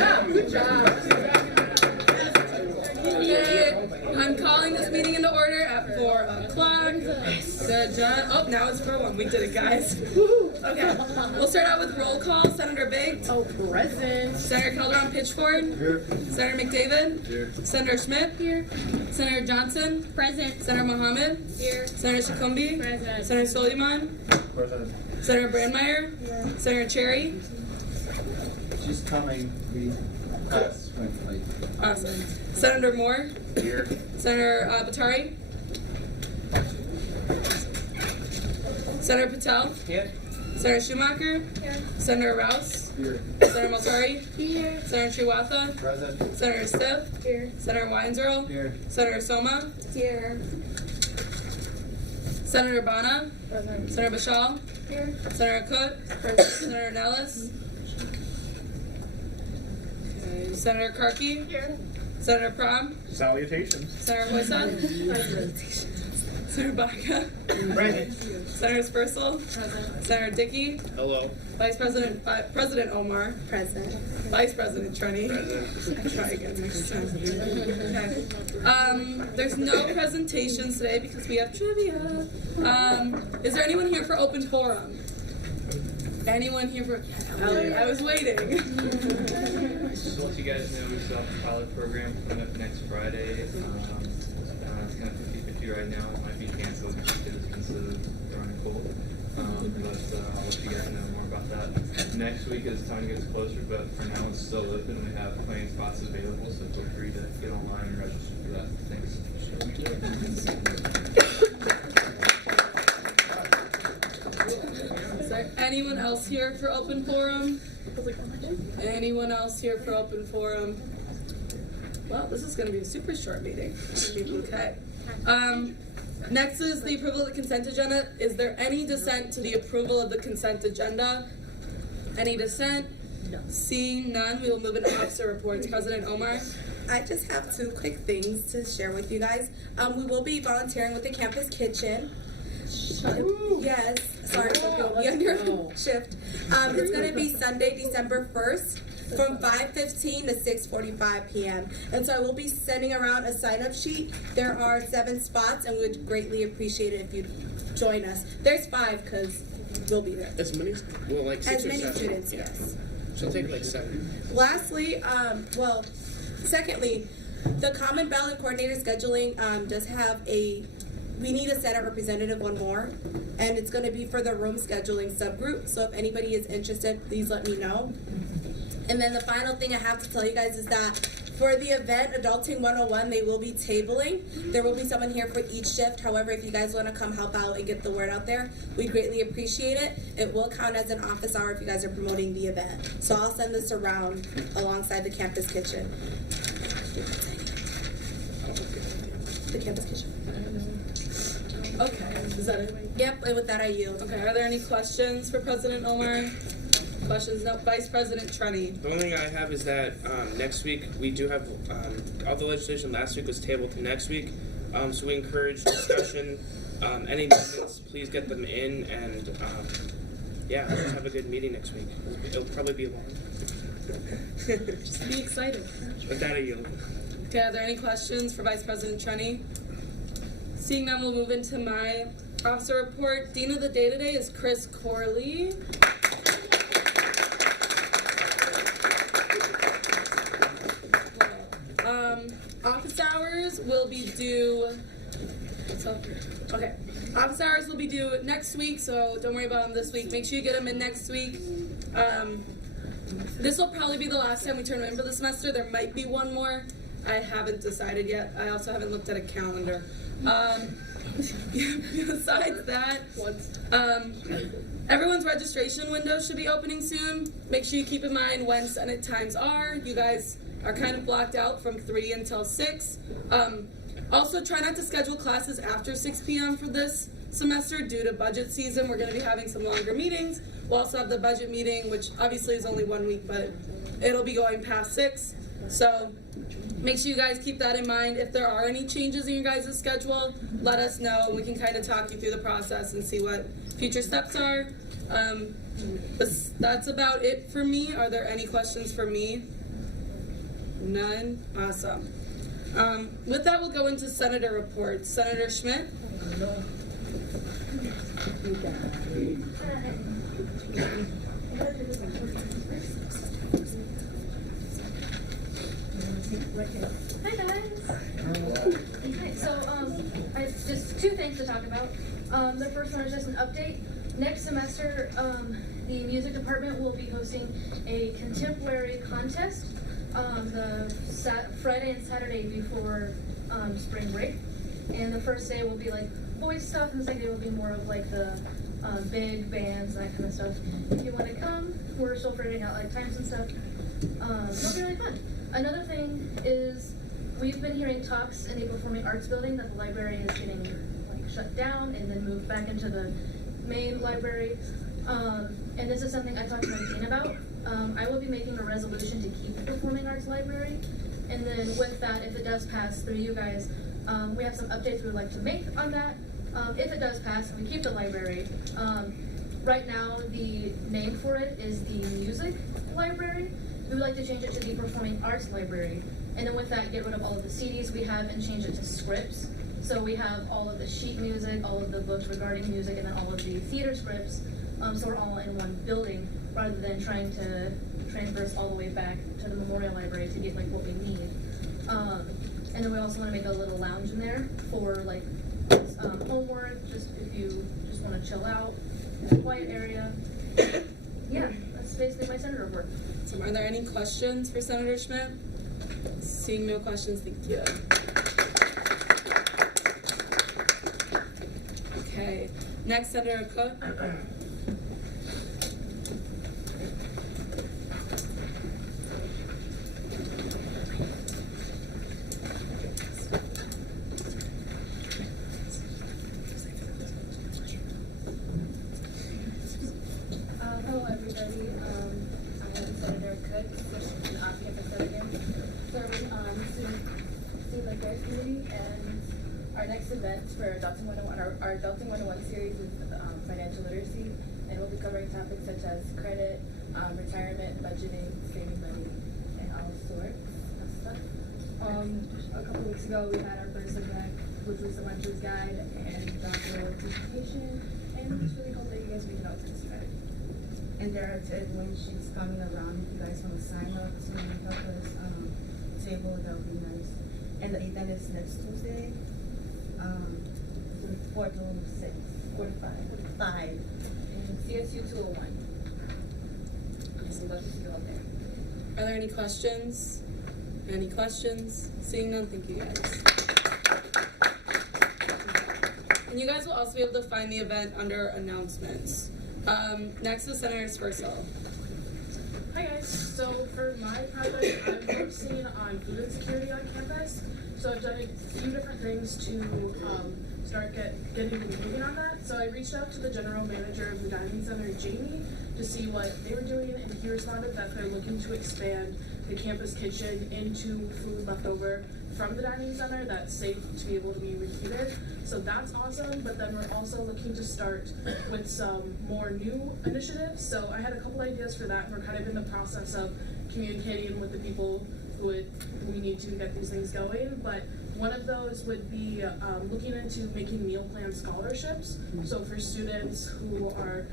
Yeah, good job. Okay, I'm calling this meeting into order at 4 o'clock. Oh, now it's 4:01. We did it, guys. Okay, we'll start out with roll call. Senator Biggs. Oh, present. Senator Calderon Pitchford. Here. Senator McDavid. Here. Senator Schmidt. Here. Senator Johnson. Present. Senator Mohammed. Here. Senator Shikumbi. Present. Senator Soliman. Present. Senator Brandmeier. Senator Cherry. She's coming. We class went late. Awesome. Senator Moore. Here. Senator Batari. Senator Patel. Here. Senator Schumacher. Here. Senator Rouse. Here. Senator Multari. Here. Senator Chiwatha. Present. Senator Stiff. Here. Senator Weinzierl. Here. Senator Soma. Here. Senator Bana. Present. Senator Bashal. Here. Senator Cook. Senator Nellis. Okay. Senator Karki. Here. Senator Prom. Salutations. Senator Hoysa. Senator Baca. Present. Senator Spursel. Senator Dickey. Hello. Vice President President Omar. Present. Vice President Trunny. Present. I'll try again next time. Okay. There's no presentations today because we have trivia. Is there anyone here for open forum? Anyone here for? Ellie, I was waiting. Just to let you guys know, we still have a pilot program coming up next Friday. It's kind of 50-50 right now. It might be canceled just because they're running cold. But I'll let you guys know more about that next week as time gets closer. But for now, it's still open. We have plenty of spots available, so feel free to get online and register for that. Thanks. Is there anyone else here for open forum? Anyone else here for open forum? Well, this is going to be a super short meeting. Okay. Next is the approval of the consent agenda. Is there any dissent to the approval of the consent agenda? Any dissent? No. Seeing none, we will move into officer reports. President Omar. I just have two quick things to share with you guys. We will be volunteering with the campus kitchen. Yes, sorry, we'll be on your shift. It's going to be Sunday, December 1st from 5:15 to 6:45 p.m. And so I will be sending around a sign-up sheet. There are 7 spots, and we would greatly appreciate it if you'd join us. There's 5 because we'll be there. As many, well, like 6 As or many 7. students, Yeah. yes. She'll take like 7. Lastly, secondly, the Common Ballot Coordinator scheduling does have we need a Senate representative, one more, and it's going to be for the room scheduling subgroup. So if anybody is interested, please let me know. And then the final thing I have to tell you guys is that for the event, Adulting 101, they will be tabling. There will be someone here for each shift. However, if you guys want to come help out and get the word out there, we'd greatly appreciate it. It will count as an office hour if you guys are promoting the event. So I'll send this around alongside the campus kitchen. The campus kitchen. Okay. Is that it? Yep, and with that I yield. Okay. Are there any questions for President Omar? Questions? No. Vice President Trunny. The only thing I have is that next week we do have all the legislation last week was tabled to next week. So we encourage discussion. Any amendments, please get them in, and yeah, let's have a good meeting next week. It'll probably be long. Just be excited. With that I yield. Okay. Are there any questions for Vice President Trunny? Seeing none, we'll move into my officer report. Dean of the day today is Chris Corley. Office hours will be due. Okay. Office hours will be due next week, so don't worry about them this week. Make sure you get them in next week. This will probably be the last time we turn them in for the semester. There might be one more. I haven't decided yet. I also haven't looked at a calendar. Besides that, everyone's registration window should be opening soon. Make sure you keep in mind when Senate times are. You guys are kind of blocked out from 3 until 6. Also, try not to schedule classes after 6 p.m. for this semester due to budget season. We're going to be having some longer meetings. We'll also have the budget meeting, which obviously is only 1 week, but it'll be going past 6. So make sure you guys keep that in mind. If there are any changes in your guys' schedule, let us know. We can kind of talk you through the process and see what future steps are. That's about it for me. Are there any questions for me? None? Awesome. With that, we'll go into Senator reports. Senator Schmidt? Hi guys. Okay, so I have just two things to talk about. The first one is just an update. Next semester, the music department will be hosting a contemporary contest the Friday and Saturday before spring break. And the first day will be like boys stuff, and the second day will be more of like the big bands, that kind of stuff. If you want to come, we're still figuring out like times and stuff. It'll be really fun. Another thing is we've been hearing talks in the Performing Arts Building that the library is getting like shut down and then moved back into the main library. And this is something I talked to my dean about. I will be making a resolution to keep the Performing Arts Library. And then with that, if it does pass through you guys, we have some updates we would like to make on that. If it does pass and we keep the library, right now the name for it is the Music Library. We would like to change it to the Performing Arts Library. And then with that, get rid of all of the CDs we have and change it to scripts. So we have all of the sheet music, all of the books regarding music, and then all of the theater scripts. So we're all in one building rather than trying to transverse all the way back to the Memorial Library to get like what we need. And then we also want to make a little lounge in there for like homework, just if you just want to chill out, in a quiet area. Yeah, that's basically my senator report. So are there any questions for Senator Schmidt? Seeing no questions, thank you. Okay, next Senator Cook. Hello everybody, I am Senator Cook, an off-campus delegate, serving student affairs committee, and our next event for Adulting 101, our Adulting 101 series is financial literacy, and we'll be covering topics such as credit, retirement, budgeting, saving money, and all sorts of stuff. A couple weeks ago we had our first event, which was the Muncher's Guide and doctoral presentation, and we just really hope that you guys make it out to this event. And Dara said when she's coming around, if you guys want to sign up to help us table, that would be nice. And the event is next Tuesday, 4 to 6, 45. CSU 201. So love to see you all there. Are there any questions? Any questions? Seeing none, thank you guys. And you guys will also be able to find the event under announcements. Next is Senator Spursell. Hi guys, so for my project, I'm focusing on food insecurity on campus. So I've done a few different things to start getting moving on that. So I reached out to the general manager of the dining center, Jamie, to see what they were doing, and he responded that they're looking to expand the campus kitchen into food left over from the dining center that's safe to be able to be reheated. So that's awesome, but then we're also looking to start with some more new initiatives. So I had a couple ideas for that, and we're kind of in the process of communicating with the people who we need to get these things going. But one of those would be looking into making meal plan scholarships. So for students who are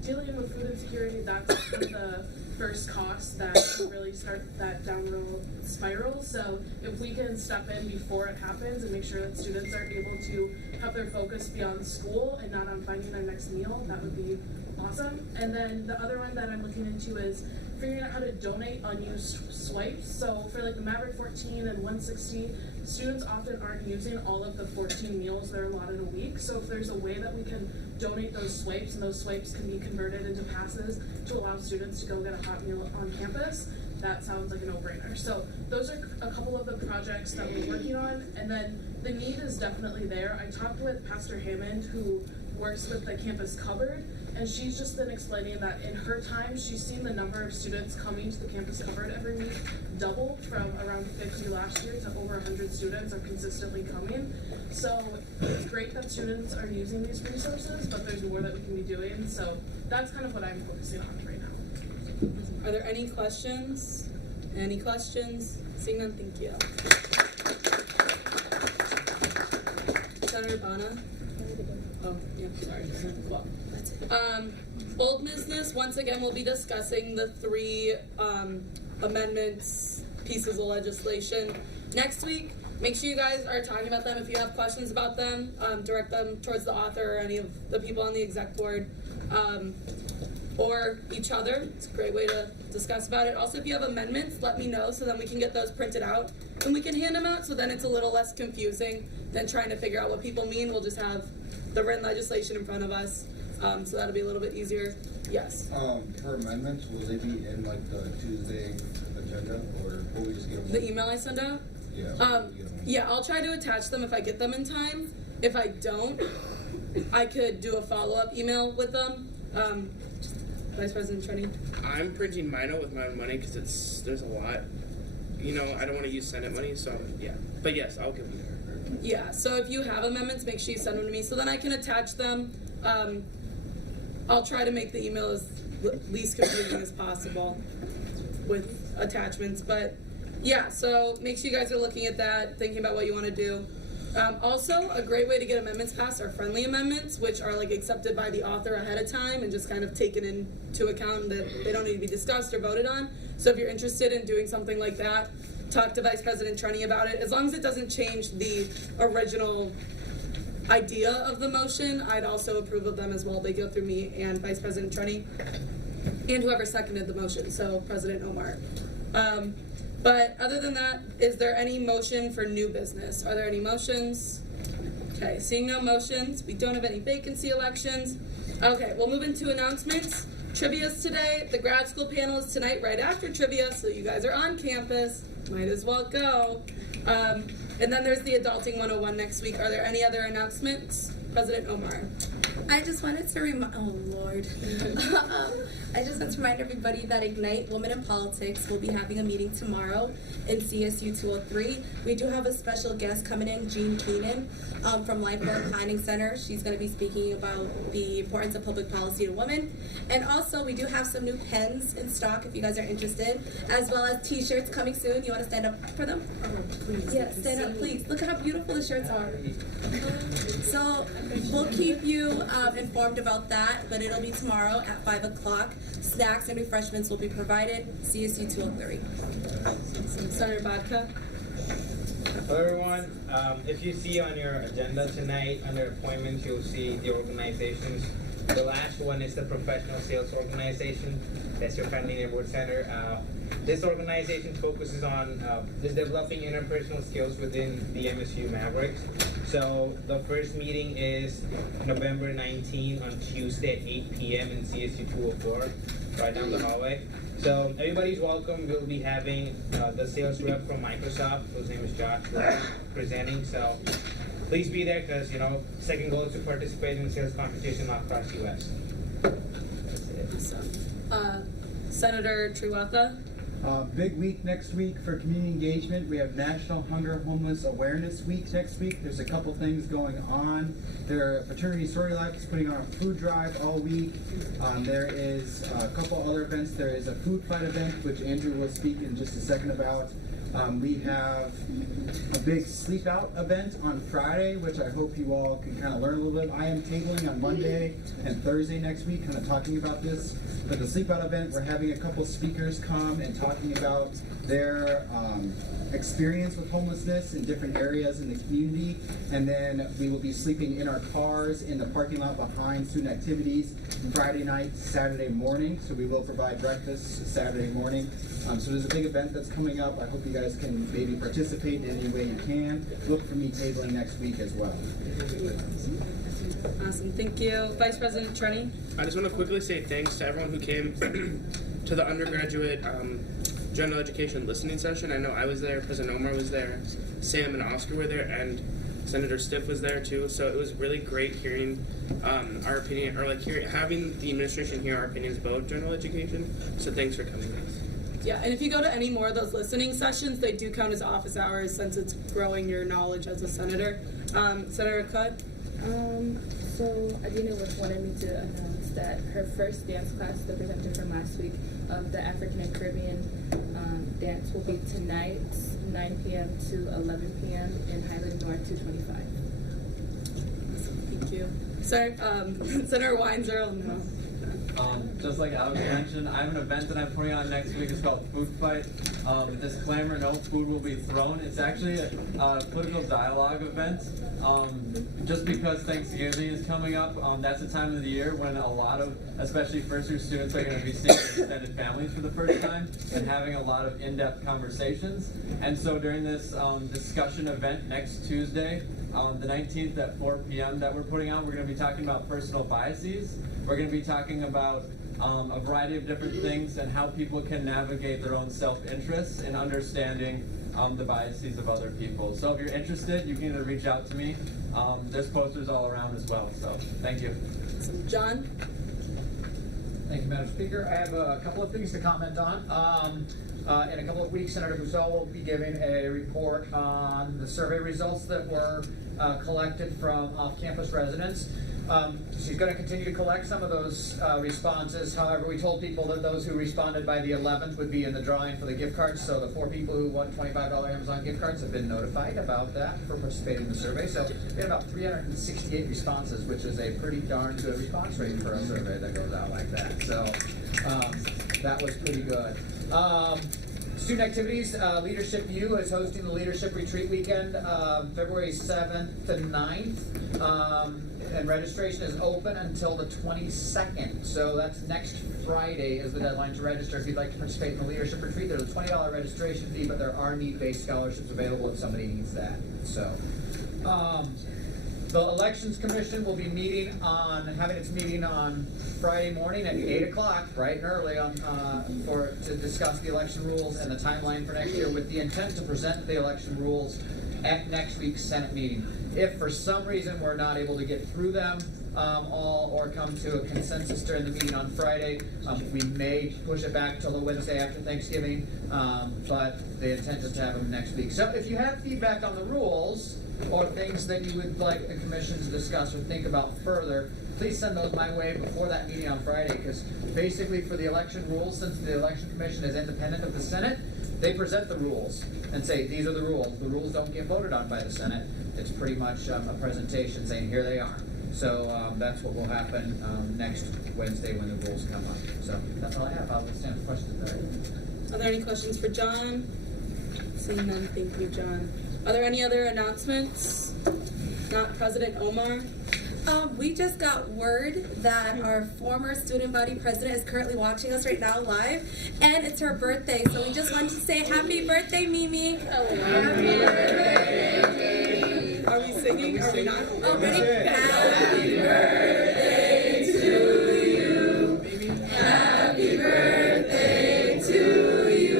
dealing with food insecurity, that's one of the first costs that can really start that downward spiral. So if we can step in before it happens and make sure that students are able to have their focus beyond school and not on finding their next meal, that would be awesome. And then the other one that I'm looking into is figuring out how to donate unused swipes. So for like the Maverick 14 and 160, students often aren't using all of the 14 meals that are allotted a week. So if there's a way that we can donate those swipes, and those swipes can be converted into passes to allow students to go get a hot meal on campus, that sounds like a no-brainer. So those are a couple of the projects that we're working on. And then the need is definitely there. I talked with Pastor Hammond, who works with the campus cupboard, and she's just been explaining that in her time, she's seen the number of students coming to the campus cupboard every week double from around 50 last year to over 100 students are consistently coming. So it's great that students are using these resources, but there's more that we can be doing. So that's kind of what I'm focusing on right now. Are there any questions? Any questions? Seeing none, thank you. Senator Bana? Oh, yeah, sorry. Well, old business, once again, we'll be discussing the 3 amendments, pieces of legislation next week. Make sure you guys are talking about them. If you have questions about them, direct them towards the author or any of the people on the exec board, or each other. It's a great way to discuss about it. Also, if you have amendments, let me know so then we can get those printed out and we can hand them out, so then it's a little less confusing than trying to figure out what people mean. We'll just have the written legislation in front of us, so that'll be a little bit easier. Yes. For amendments, will they be in like the Tuesday agenda, or will we just get them? The email I send out? Yeah. We'll get 'em. Yeah, I'll try to attach them if I get them in time. If I don't, I could do a follow-up email with them. Vice President Trenny? I'm printing mine out with my own money because there's a lot. You know, I don't want to use Senate money, so yeah. But yes, I'll give you. Yeah, so if you have amendments, make sure you send them to me so then I can attach them. I'll try to make the email as least confusing as possible with attachments, but yeah, so make sure you guys are looking at that, thinking about what you want to do. Also, a great way to get amendments passed are friendly amendments, which are like accepted by the author ahead of time and just kind of taken into account that they don't need to be discussed or voted on. So if you're interested in doing something like that, talk to Vice President Trenny about it. As long as it doesn't change the original idea of the motion, I'd also approve of them as well. They go through me and Vice President Trenny and whoever seconded the motion, so President Omar. But other than that, is there any motion for new business? Are there any motions? Okay, seeing no motions, we don't have any vacancy elections. Okay, we'll move into announcements. Trivia's today. The grad school panel is tonight right after trivia, so you guys are on campus. Might as well go. And then there's the Adulting 101 next week. Are there any other announcements? President Omar. I just wanted to remind, oh Lord. I just want to remind everybody that Ignite Women in Politics will be having a meeting tomorrow in CSU 203. We do have a special guest coming in, Jean Keenan, from Lifework Planning Center. She's going to be speaking about the importance of public policy to women. And also, we do have some new pens in stock if you guys are interested, as well as t-shirts coming soon. You want to stand up for them? Oh, please. Yeah, stand up, please. Look at how beautiful the shirts are. So, we'll keep you informed about that, but it'll be tomorrow at 5 o'clock. Snacks and refreshments will be provided. CSU 203. Senator Bodka. Hello everyone. If you see on your agenda tonight, under appointments, you'll see the organizations. The last one is the Professional Sales Organization. That's your Friendly Neighborhood Center. This organization focuses on just developing interpersonal skills within the MSU Mavericks. So the first meeting is November 19 on Tuesday at 8 p.m. in CSU 204, right down the hallway. So everybody's welcome. We'll be having the sales rep from Microsoft, whose name is Josh, presenting. So please be there because, second goal is to participate in sales competition across U.S. Senator Triwatha. Big week next week for community engagement. We have National Hunger Homeless Awareness Week next week. There's a couple things going on. Fraternity Story Life is putting on a food drive all week. There is a couple other events. There is a food fight event, which Andrew will speak in just a second about. We have a big sleep out event on Friday, which I hope you all can kind of learn a little bit. I am tabling on Monday and Thursday next week, kind of talking about this. But the sleep out event, we're having a couple speakers come and talking about their experience with homelessness in different areas in the community. And then we will be sleeping in our cars in the parking lot behind Student Activities Friday night, Saturday morning. So we will provide breakfast Saturday morning. So there's a big event that's coming up. I hope you guys can maybe participate in any way you can. Look for me tabling next week as well. Awesome, thank you. Vice President Trenny. I just want to quickly say thanks to everyone who came to the undergraduate general education listening session. I know I was there, President Omar was there, Sam and Oscar were there, and Senator Stiff was there too. So it was really great hearing our opinion, or having the administration hear our opinions about general education. So thanks for coming, guys. Yeah, and if you go to any more of those listening sessions, they do count as office hours since it's growing your knowledge as a senator. Senator Cutt? So Adina wanted me to announce that her first dance class, the presenter from last week, the African and Caribbean dance will be tonight, 9 p.m. to 11 p.m. in Highland North 225. Thank you. Senator Weinzer. No. Just like Alex mentioned, I have an event that I'm putting on next week. It's called Food Fight. Disclaimer, no food will be thrown. It's actually a political dialogue event. Just because Thanksgiving is coming up, that's the time of the year when a lot of, especially first-year students, are going to be seeing their extended families for the first time and having a lot of in-depth conversations. And so during this discussion event next Tuesday, the 19th at 4 p.m. that we're putting on, we're going to be talking about personal biases. We're going to be talking about a variety of different things and how people can navigate their own self-interests and understanding the biases of other people. So if you're interested, you can either reach out to me. There's posters all around as well. So thank you. John? Thank you, Madam Speaker. I have a couple of things to comment on. In a couple of weeks, Senator Bouzou will be giving a report on the survey results that were collected from off-campus residents. She's going to continue to collect some of those responses. However, we told people that those who responded by the 11th would be in the drawing for the gift cards. So the 4 people who won $25 Amazon gift cards have been notified about that for participating in the survey. So we had about 368 responses, which is a pretty darn good response rate for a survey that goes out like that. So that was pretty good. Student activities, Leadership U is hosting the Leadership Retreat Weekend, February 7th to 9th. And registration is open until the 22nd. So that's next Friday is the deadline to register if you'd like to participate in the Leadership Retreat. There's a $20 registration fee, but there are need-based scholarships available if somebody needs that. So, the Elections Commission will be having its meeting on Friday morning at 8 o'clock, bright and early, to discuss the election rules and the timeline for next year, with the intent to present the election rules at next week's Senate meeting. If for some reason we're not able to get through them all or come to a consensus during the meeting on Friday, we may push it back till the Wednesday after Thanksgiving, but the intent is to have them next week. So if you have feedback on the rules or things that you would like the commission to discuss or think about further, please send those my way before that meeting on Friday, because basically for the election rules, since the Election Commission is independent of the Senate, they present the rules and say, these are the rules. The rules don't get voted on by the Senate. It's pretty much a presentation saying, here they are. So that's what will happen next Wednesday when the rules come up. So that's all I have. I'll stand for questions. Are there any questions for John? Seeing none, thank you, John. Are there any other announcements? Not President Omar? We just got word that our former student body president is currently watching us right now live, and it's her birthday. So we just wanted to say happy birthday, Mimi. Happy birthday. Are we singing? Are we not? Oh, ready? Happy birthday to you. Happy birthday to you.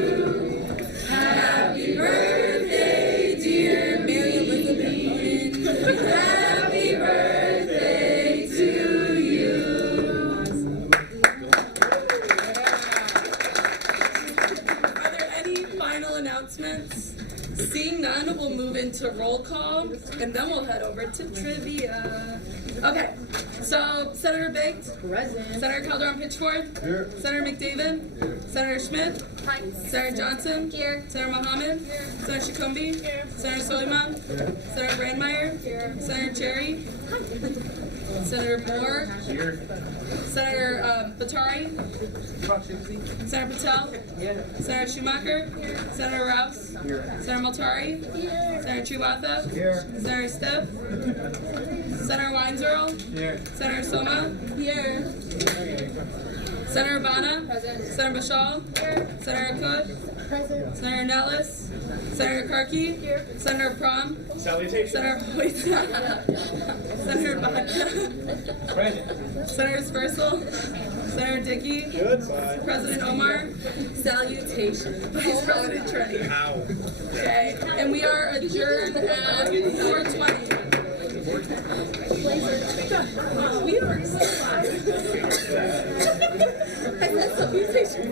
Happy birthday, dear Mary Elizabeth Bonin. Happy birthday to you. Are there any final announcements? Seeing none, we'll move into roll call, and then we'll head over to trivia. Okay, so Senator Biggs? Present. Senator Calderon-Pitchford? Here. Senator McDavid? Here. Senator Schmidt? Hi. Senator Johnson? Here. Senator Mohammed? Here. Senator Shikombi? Here. Senator Soleiman? Here. Senator Brandmeier? Here. Senator Cherry? Hi. Senator Moore? Here. Senator Batari? Senator Patel? Here. Senator Schumacher? Here. Senator Rouse? Here. Senator Multari? Here. Senator Triwatha? Here. Senator Stiff? Senator Weinzierl? Here. Senator Soma? Here. Senator Bana? Present. Senator Bashal? Here. Senator Cook? Present. Senator Nellis? Senator Karki? Here. Senator Prom? Salutations. Senator Hoyt? Senator Baca? Present. Senator Spursel? Senator Dickey? Good. President Omar? Salutations. Vice President Trenny? How? Okay, and we are adjourned at 4:20. We are so fine. I said salutation.